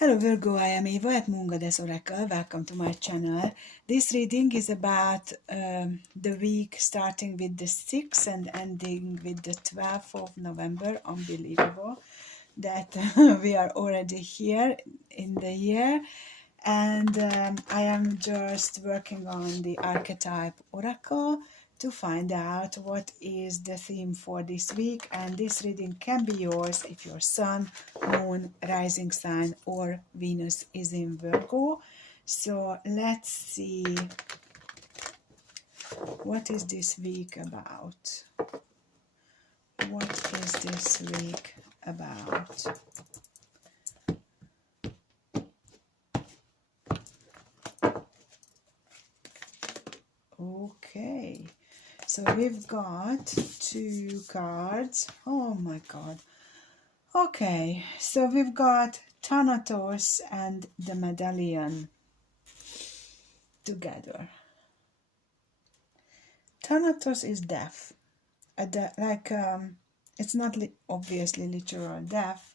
Hello Virgo, I am Eva at Moon Goddess Oracle. Welcome to my channel. This reading is about the week starting with the 6th and ending with the 12th of November. Unbelievable that we are already here in the year. And I am just working on the archetype Oracle to find out what is the theme for this week, and this reading can be yours if your sun, moon, rising sign or Venus is in Virgo. So let's see, what is this week about? What is this week about? Okay, so we've got two cards. Oh my god. Okay, so we've got Thanatos and the Medallion together. Thanatos is death. It's not obviously literal death.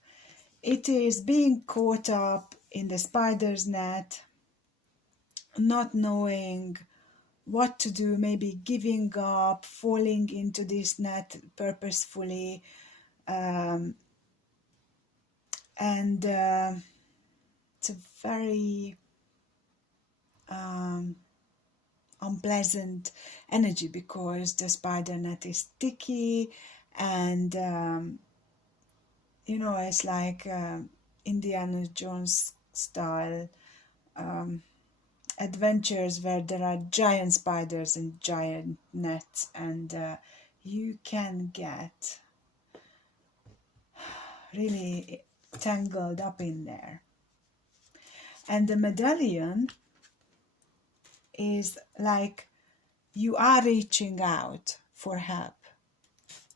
It is being caught up in the spider's net, not knowing what to do, maybe giving up, falling into this net purposefully, and it's a very unpleasant energy because the spider net is sticky, and it's like Indiana Jones style adventures where there are giant spiders and giant nets, and you can get really tangled up in there. And the medallion is like you are reaching out for help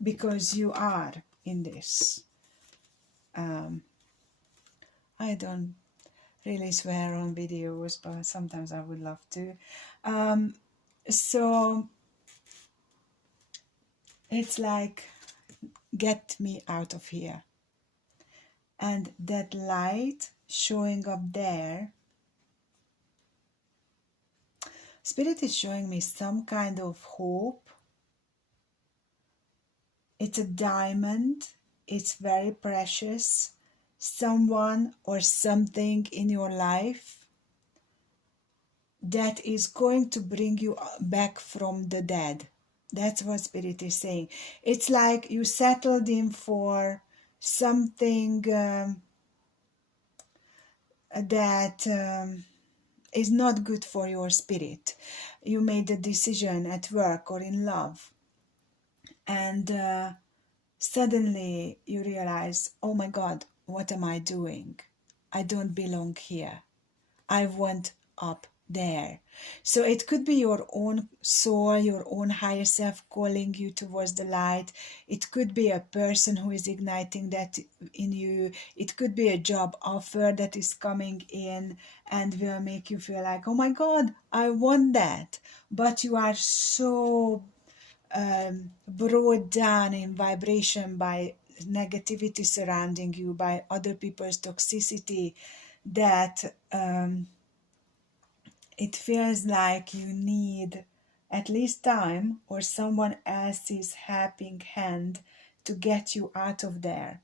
because you are in this. I don't really swear on videos, but sometimes I would love to. So it's like, get me out of here. And that light showing up there, Spirit is showing me some kind of hope. It's a diamond. It's very precious. Someone or something in your life that is going to bring you back from the dead. That's what Spirit is saying. It's like you settled in for something that is not good for your spirit. You made a decision at work or in love, and suddenly you realize, oh my God, what am I doing? I don't belong here. I want up there. So it could be your own soul, your own higher self calling you towards the light. It could be a person who is igniting that in you. It could be a job offer that is coming in and will make you feel like, oh my God, I want that. But you are so brought down in vibration by negativity surrounding you, by other people's toxicity, that it feels like you need at least time or someone else's helping hand to get you out of there.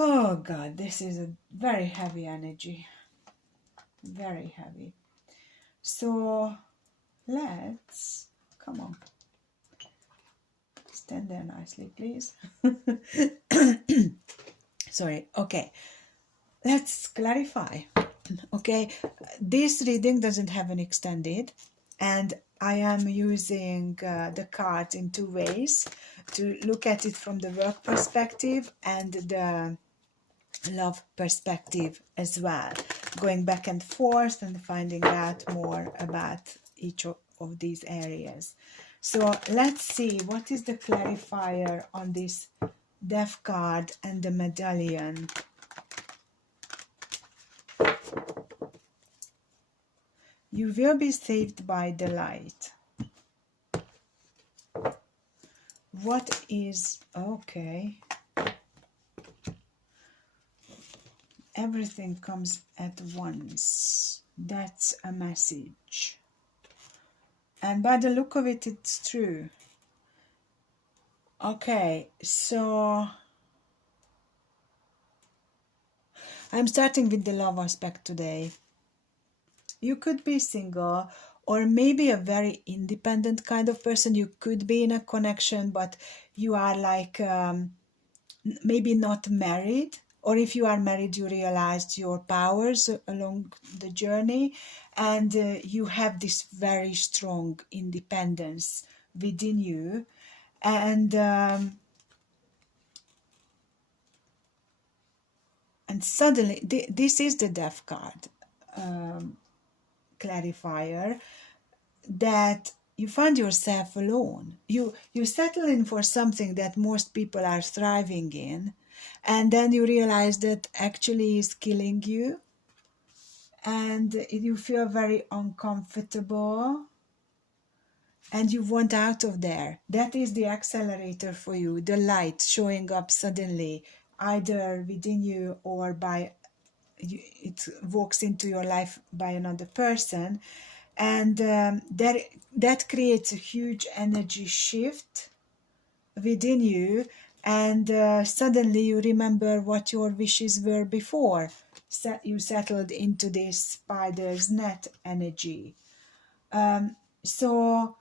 Oh God, this is a very heavy energy. Very heavy. So let's, come on. Stand there nicely, please. Sorry. Okay. Let's clarify. Okay. This reading doesn't have an extended, and I am using the cards in two ways, to look at it from the work perspective and the love perspective as well, going back and forth and finding out more about each of these areas. So let's see, what is the clarifier on this Death card and the medallion? You will be saved by the light. What is, okay. everything comes at once. That's a message. And by the look of it, it's true. Okay, so I'm starting with the love aspect today. You could be single, or maybe a very independent kind of person. You could be in a connection, but you are like maybe not married. Or if you are married, you realized your powers along the journey, and you have this very strong independence within you. And suddenly, this is the death card clarifier, that you find yourself alone. You settle in for something that most people are thriving in, and then you realize that actually is killing you, and you feel very uncomfortable, and you want out of there. That is the accelerator for you, the light showing up suddenly, either within you or by it walks into your life by another person, and that creates a huge energy shift within you, and suddenly you remember what your wishes were before. You settled into this spider's net energy. So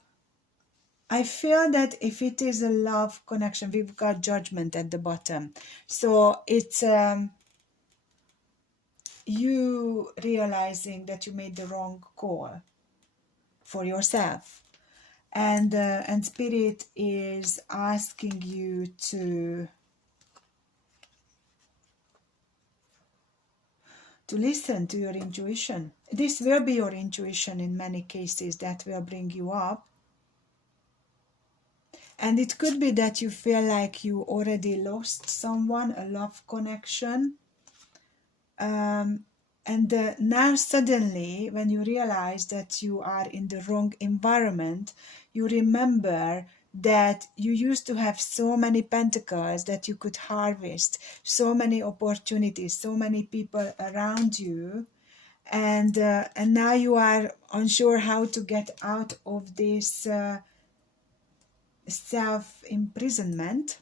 I feel that if it is a love connection, we've got judgment at the bottom. So it's you realizing that you made the wrong call for yourself, and spirit is asking you to listen to your intuition. This will be your intuition in many cases that will bring you up. And it could be that you feel like you already lost someone, a love connection. And now suddenly, when you realize that you are in the wrong environment, you remember that you used to have so many pentacles that you could harvest, so many opportunities, so many people around you, and now you are unsure how to get out of this self-imprisonment,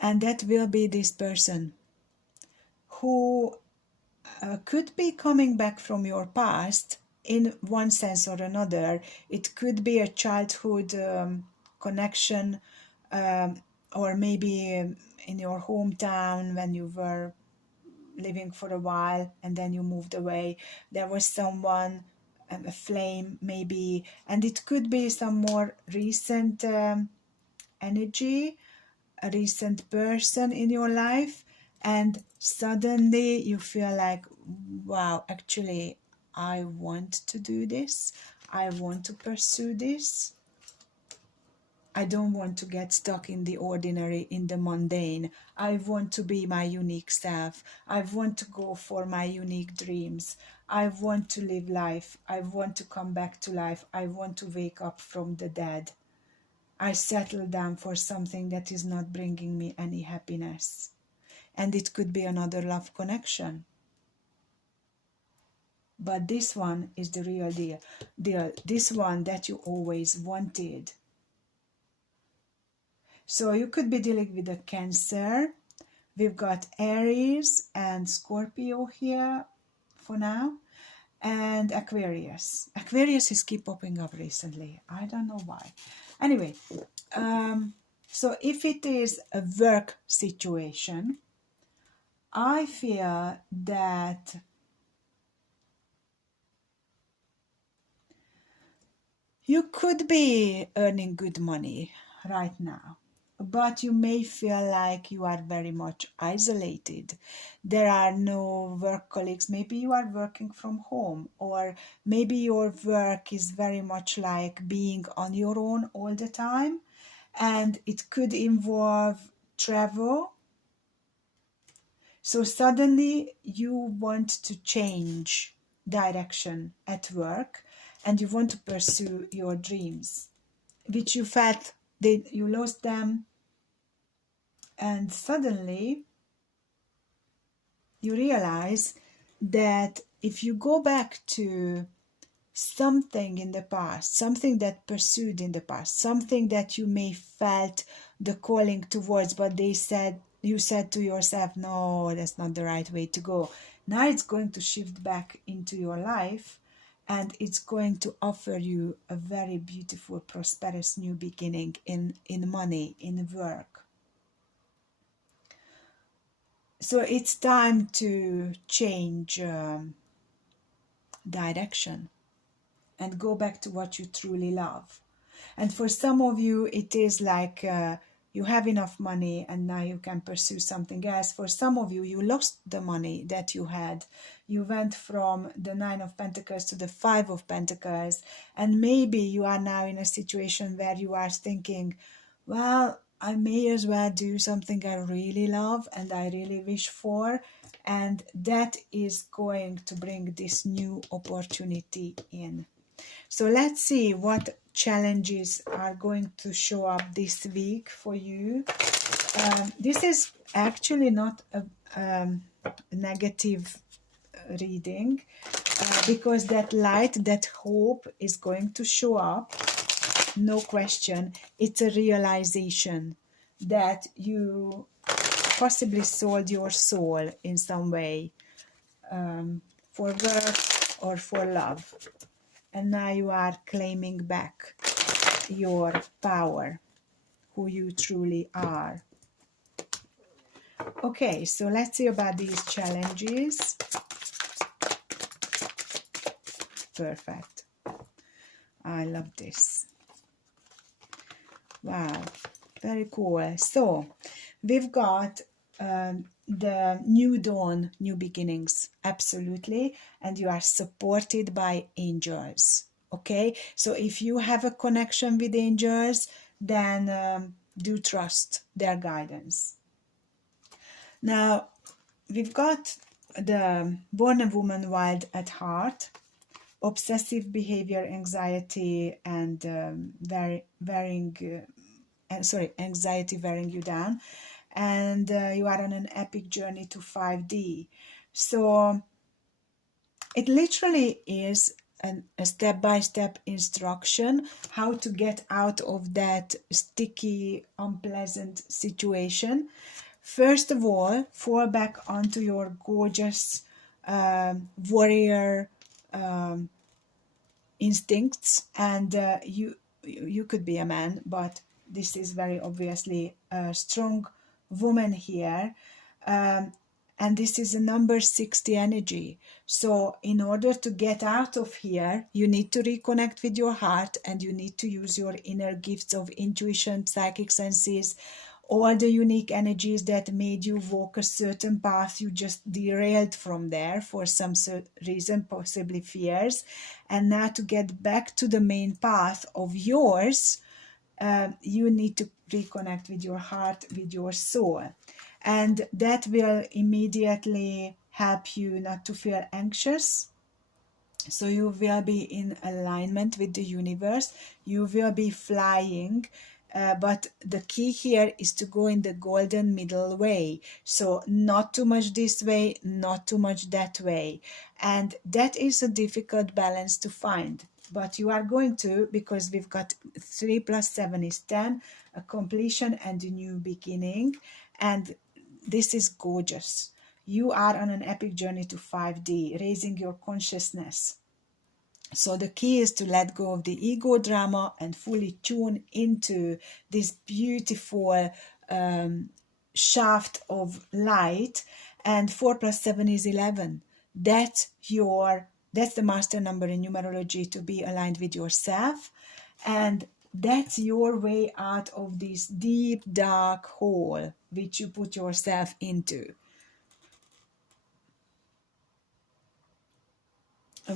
and that will be this person who could be coming back from your past in one sense or another. It could be a childhood connection, or maybe in your hometown when you were living for a while and then you moved away. There was someone, a flame maybe, and it could be some more recent energy, a recent person in your life, and suddenly you feel like, wow, actually I want to do this, I want to pursue this, I don't want to get stuck in the ordinary, in the mundane. I want to be my unique self. I want to go for my unique dreams. I want to live life. I want to come back to life. I want to wake up from the dead. I settle down for something that is not bringing me any happiness. And it could be another love connection. But this one is the real deal. This one that you always wanted. So you could be dealing with a Cancer. We've got Aries and Scorpio here for now. And Aquarius. Aquarius is keep popping up recently. I don't know why. Anyway, so if it is a work situation, I feel that you could be earning good money right now, but you may feel like you are very much isolated. There are no work colleagues. Maybe you are working from home, or maybe your work is very much like being on your own all the time, and it could involve travel. So suddenly you want to change direction at work, and you want to pursue your dreams, which you felt that you lost them, and suddenly you realize that if you go back to something in the past, something that pursued in the past, something that you may felt the calling towards, but you said to yourself, no, that's not the right way to go. Now it's going to shift back into your life, and it's going to offer you a very beautiful, prosperous new beginning in money, in work. So it's time to change direction and go back to what you truly love. And for some of you, it is like you have enough money and now you can pursue something else. For some of you, you lost the money that you had. You went from the 9 of Pentacles to the 5 of Pentacles. And maybe you are now in a situation where you are thinking, well, I may as well do something I really love and I really wish for. And that is going to bring this new opportunity in. So let's see what challenges are going to show up this week for you. This is actually not a negative reading because that light, that hope is going to show up. No question. It's a realization that you possibly sold your soul in some way for work or for love. And now you are claiming back your power, who you truly are. Okay, so let's see about these challenges. Perfect. I love this. Wow, very cool. So we've got the new dawn, new beginnings, absolutely, and you are supported by angels. Okay, so if you have a connection with angels, then do trust their guidance. Now we've got the born a woman wild at heart, obsessive behavior, anxiety, and anxiety wearing you down, and you are on an epic journey to 5D. So it literally is a step-by-step instruction how to get out of that sticky, unpleasant situation. First of all, fall back onto your gorgeous warrior instincts, and you could be a man, but this is very obviously a strong woman here, and this is a number 60 energy. So in order to get out of here, you need to reconnect with your heart, and you need to use your inner gifts of intuition, psychic senses, all the unique energies that made you walk a certain path. You just derailed from there for some reason, possibly fears. And now to get back to the main path of yours, you need to reconnect with your heart, with your soul. And that will immediately help you not to feel anxious. So you will be in alignment with the universe. You will be flying. But the key here is to go in the golden middle way. So not too much this way, not too much that way. And that is a difficult balance to find. But you are going to, because we've got 3 plus 7 is 10, a completion and a new beginning. And this is gorgeous. You are on an epic journey to 5D, raising your consciousness. So the key is to let go of the ego drama and fully tune into this beautiful shaft of light. And 4 plus 7 is 11. That's the master number in numerology, to be aligned with yourself. And that's your way out of this deep, dark hole which you put yourself into.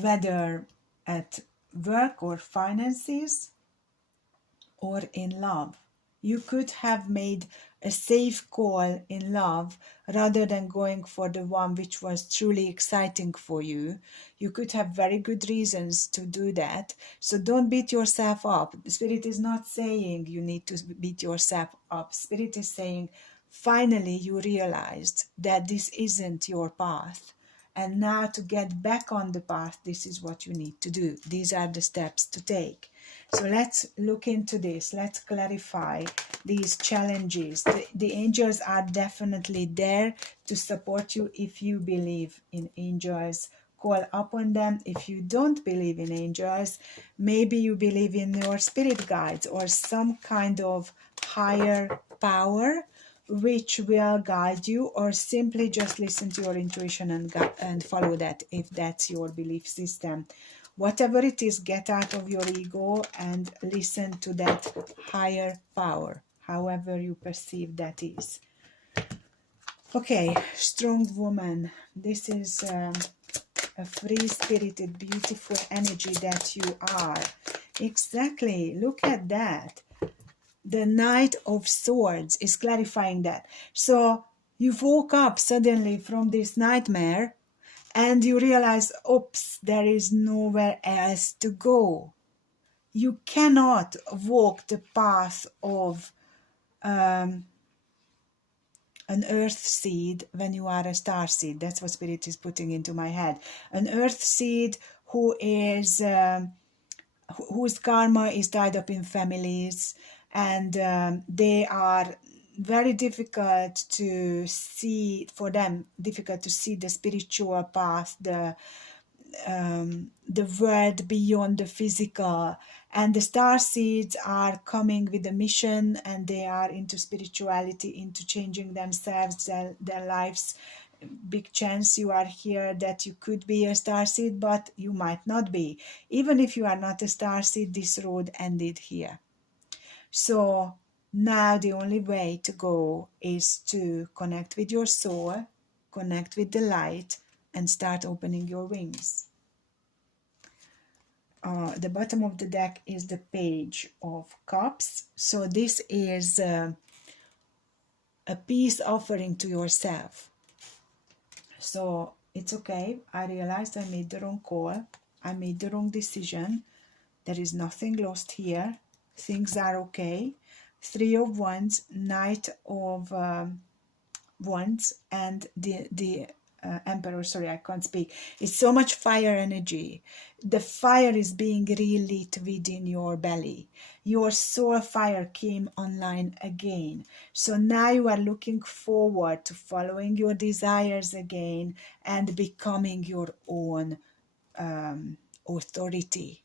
Whether at work or finances or in love. You could have made a safe call in love rather than going for the one which was truly exciting for you. You could have very good reasons to do that. So don't beat yourself up. Spirit is not saying you need to beat yourself up. Spirit is saying finally you realized that this isn't your path. And now to get back on the path, this is what you need to do. These are the steps to take. So let's look into this. Let's clarify these challenges. The angels are definitely there to support you if you believe in angels. Call upon them. If you don't believe in angels, maybe you believe in your spirit guides or some kind of higher power which will guide you, or simply just listen to your intuition and follow that if that's your belief system. Whatever it is, get out of your ego and listen to that higher power, however you perceive that is. Okay, strong woman. This is a free-spirited, beautiful energy that you are. Exactly. Look at that. The Knight of Swords is clarifying that. So you woke up suddenly from this nightmare and you realize, oops, there is nowhere else to go. You cannot walk the path of an earth seed when you are a star seed. That's what Spirit is putting into my head. An earth seed who is whose karma is tied up in families, and they are very difficult to see, for them difficult to see the spiritual path, the world beyond the physical. And the star seeds are coming with a mission, and they are into spirituality, into changing themselves, their lives. Big chance you are here that you could be a star seed, but you might not be. Even if you are not a star seed, this road ended here. So now the only way to go is to connect with your soul, connect with the light, and start opening your wings. The bottom of the deck is the Page of Cups. So this is a peace offering to yourself. So it's okay. I realized I made the wrong call. I made the wrong decision. There is nothing lost here. Things are okay. Three of Wands, Knight of Wands, and the Emperor. Sorry, I can't speak. It's so much fire energy. The fire is being relit within your belly. Your soul fire came online again. So now you are looking forward to following your desires again and becoming your own authority.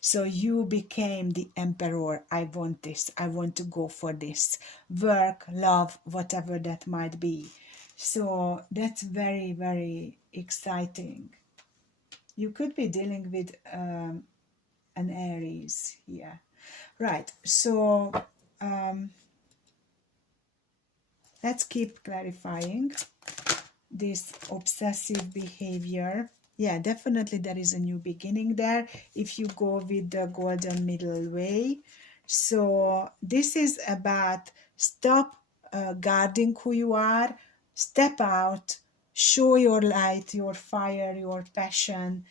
So you became the emperor. I want this. I want to go for this. Work, love, whatever that might be. So that's very, very exciting. You could be dealing with an Aries here. Right. So let's keep clarifying this obsessive behavior. Yeah, definitely there is a new beginning there if you go with the golden middle way. So this is about stop guarding who you are, step out, show your light, your fire, your passion.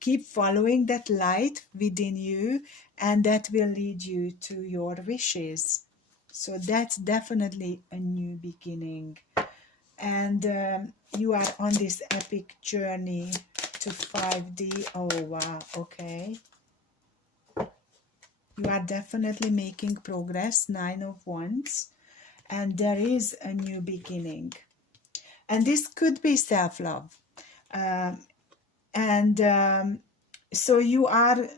Keep following that light within you, and that will lead you to your wishes. So that's definitely a new beginning. And you are on this epic journey to 5D. Oh wow, okay. You are definitely making progress, 9 of Wands, and there is a new beginning. And this could be self-love. So you are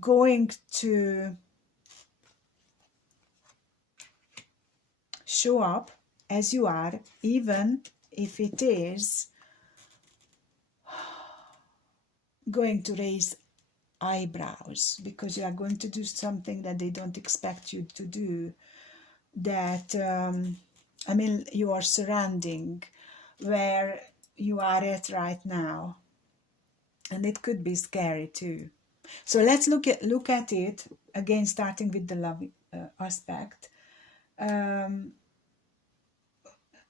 going to show up as you are, even if it is going to raise eyebrows, because you are going to do something that they don't expect you to do, that your surrounding, where you are at right now, and it could be scary too. So let's look at it again, starting with the love aspect.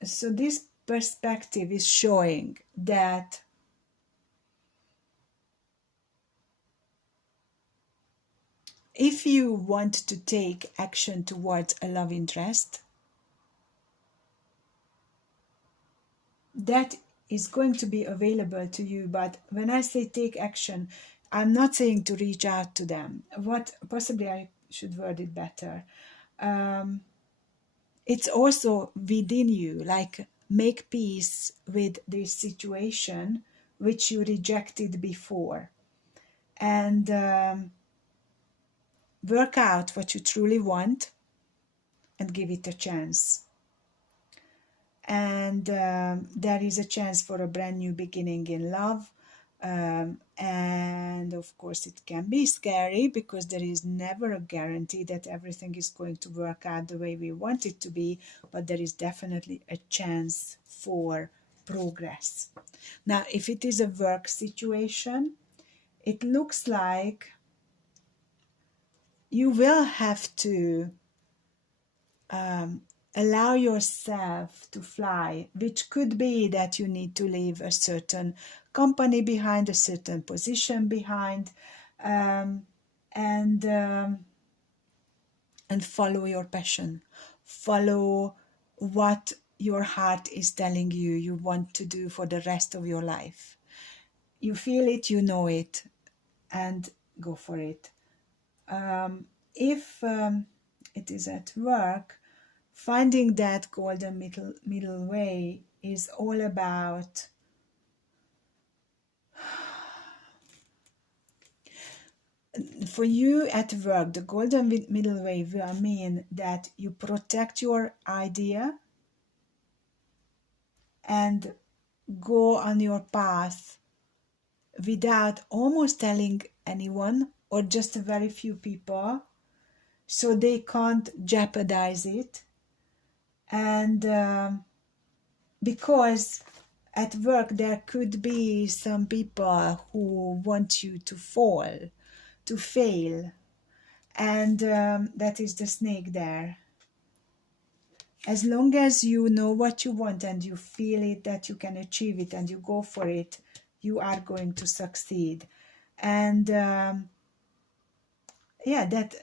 So this perspective is showing that if you want to take action towards a love interest, that is going to be available to you. But when I say take action, I'm not saying to reach out to them. What possibly I should word it better. It's also within you, like make peace with this situation which you rejected before, and work out what you truly want and give it a chance. And there is a chance for a brand new beginning in love. And of course, it can be scary because there is never a guarantee that everything is going to work out the way we want it to be, but there is definitely a chance for progress. Now, if it is a work situation, it looks like you will have to allow yourself to fly, which could be that you need to leave a certain company behind, a certain position behind, and follow your passion, follow what your heart is telling you you want to do for the rest of your life. You feel it, you know it, and go for it. If it is at work, finding that golden middle way is all about for you at work. The golden middle way will mean that you protect your idea and go on your path without almost telling anyone, or just a very few people, so they can't jeopardize it. And because at work there could be some people who want you to fall, to fail, and that is the snake there. As long as you know what you want and you feel it, that you can achieve it, and you go for it, you are going to succeed. And that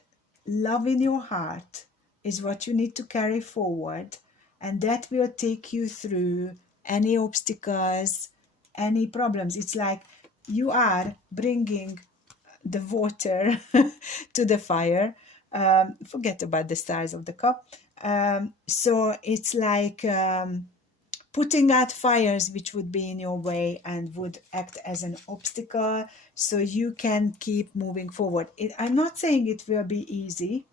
love in your heart is what you need to carry forward, and that will take you through any obstacles, any problems. It's like you are bringing the water to the fire. Forget about the size of the cup. So it's like putting out fires which would be in your way and would act as an obstacle, so you can keep moving forward. I'm not saying it will be easy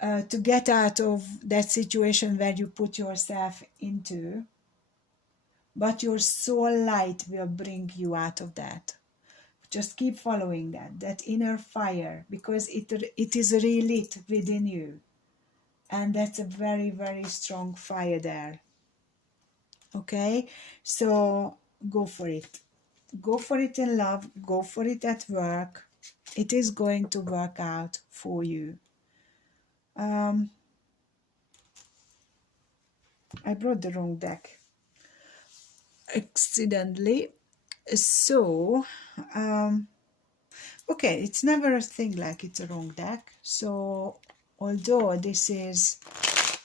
to get out of that situation where you put yourself into, but your soul light will bring you out of that. Just keep following that inner fire, because it is relit within you, and that's a very, very strong fire there. Okay, so go for it. Go for it in love. Go for it at work. It is going to work out for you. I brought the wrong deck accidentally. So, okay, it's never a thing like it's a wrong deck. So, although this is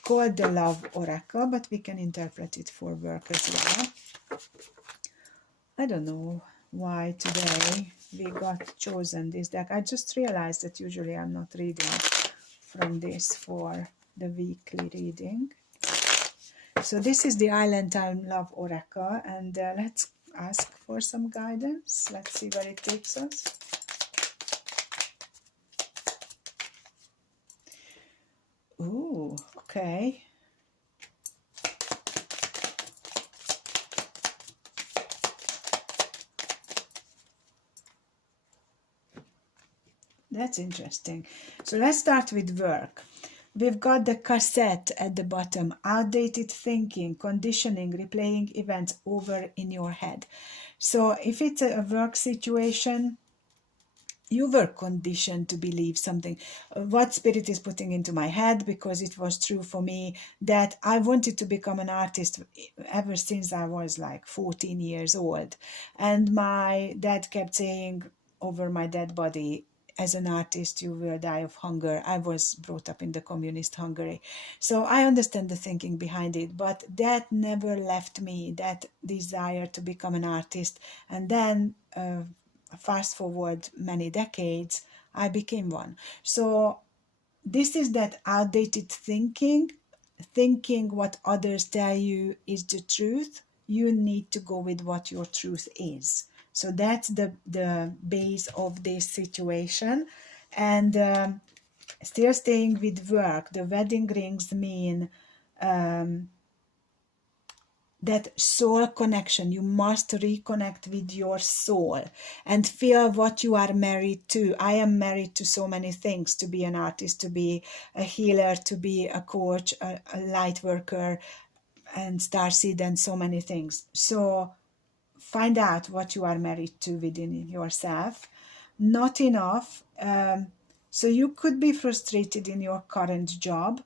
called the Love Oracle, but we can interpret it for work as well. I don't know why today we got chosen this deck. I just realized that usually I'm not reading from this for the weekly reading. So this is the Island Time Love Oracle, and let's ask for some guidance. Let's see where it takes us. Ooh, okay. That's interesting. So let's start with work. We've got the cassette at the bottom, outdated thinking, conditioning, replaying events over in your head. So if it's a work situation, you were conditioned to believe something. What Spirit is putting into my head, because it was true for me, that I wanted to become an artist ever since I was like 14 years old. And my dad kept saying over my dead body, as an artist you will die of hunger. I was brought up in the communist Hungary, so I understand the thinking behind it, but that never left me, that desire to become an artist. And then fast forward many decades, I became one. So this is that outdated thinking what others tell you is the truth. You need to go with what your truth is. So that's the base of this situation. And still staying with work, the wedding rings mean that soul connection. You must reconnect with your soul and feel what you are married to. I am married to so many things: to be an artist, to be a healer, to be a coach, a light worker, and starseed, and so many things. So find out what you are married to within yourself. Not enough. So you could be frustrated in your current job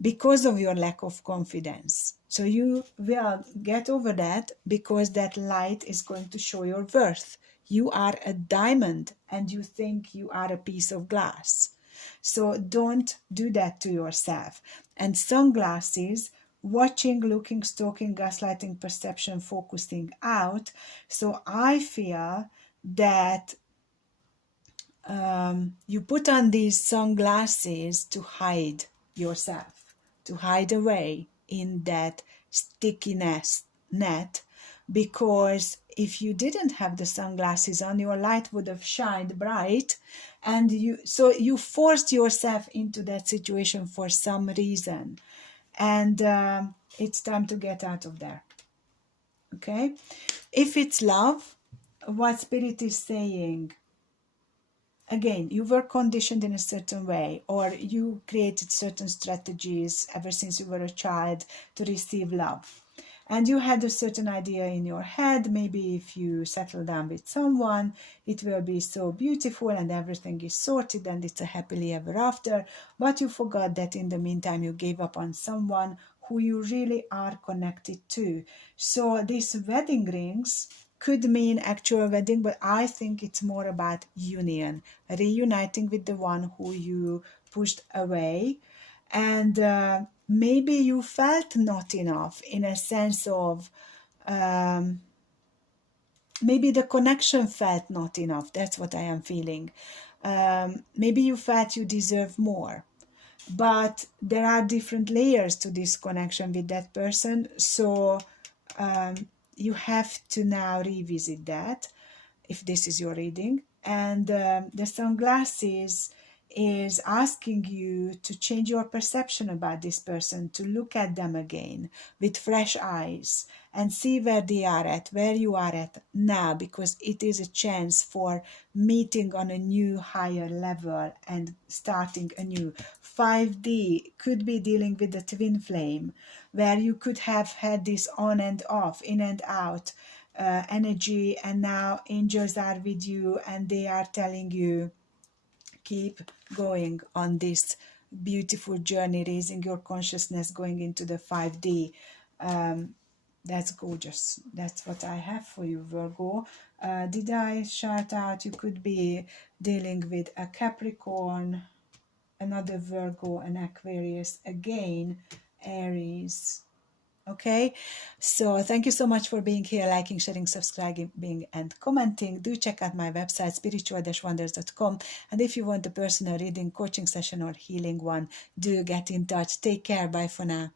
because of your lack of confidence. So you will get over that, because that light is going to show your worth. You are a diamond and you think you are a piece of glass. So don't do that to yourself. And sunglasses, watching, looking, stalking, gaslighting, perception, focusing out. So I feel that you put on these sunglasses to hide yourself, to hide away in that stickiness net, because if you didn't have the sunglasses on, your light would have shined bright, and you forced yourself into that situation for some reason, and it's time to get out of there. Okay, if it's love, what spirit is saying, again, you were conditioned in a certain way, or you created certain strategies ever since you were a child to receive love. And you had a certain idea in your head, maybe if you settle down with someone, it will be so beautiful and everything is sorted and it's a happily ever after. But you forgot that in the meantime you gave up on someone who you really are connected to. So these wedding rings could mean actual wedding, but I think it's more about union, reuniting with the one who you pushed away. And maybe you felt not enough, in a sense of maybe the connection felt not enough. That's what I am feeling. Maybe you felt you deserve more. But there are different layers to this connection with that person. So you have to now revisit that, if this is your reading. And the sunglasses is asking you to change your perception about this person, to look at them again with fresh eyes and see where they are at, where you are at now, because it is a chance for meeting on a new higher level and starting anew. 5D could be dealing with the twin flame, where you could have had this on and off, in and out energy, and now angels are with you and they are telling you, keep going on this beautiful journey, raising your consciousness, going into the 5D. That's gorgeous. That's what I have for you, Virgo. Did I shout out? You could be dealing with a Capricorn, another Virgo, an Aquarius, again, Aries. Okay, so thank you so much for being here, liking, sharing, subscribing, and commenting. Do check out my website, spiritual-wonders.com. And if you want a personal reading, coaching session, or healing one, do get in touch. Take care. Bye for now.